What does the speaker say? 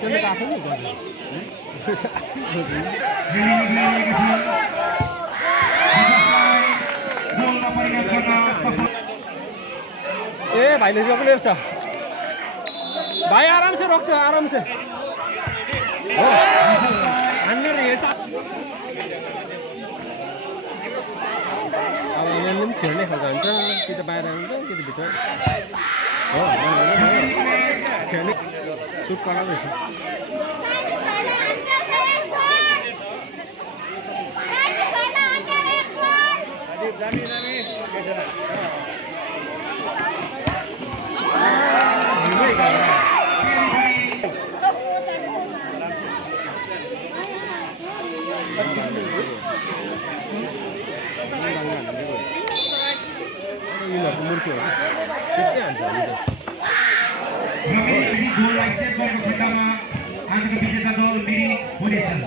त्यसले काट्छ नि गर्छ ए भाइले रोक्ने रहेछ भाइ आराम से रोक्छ आराम से हो हान्ने रे अब यहाँ पनि छेड्ने खालको हुन्छ कि त बाहिर हुन्छ कि त भित्र हो छेड्ने सुट कराउँदैछ गोललाई सेट गरेको खण्डमा आजको विजेता दल मिरिक हुनेछन्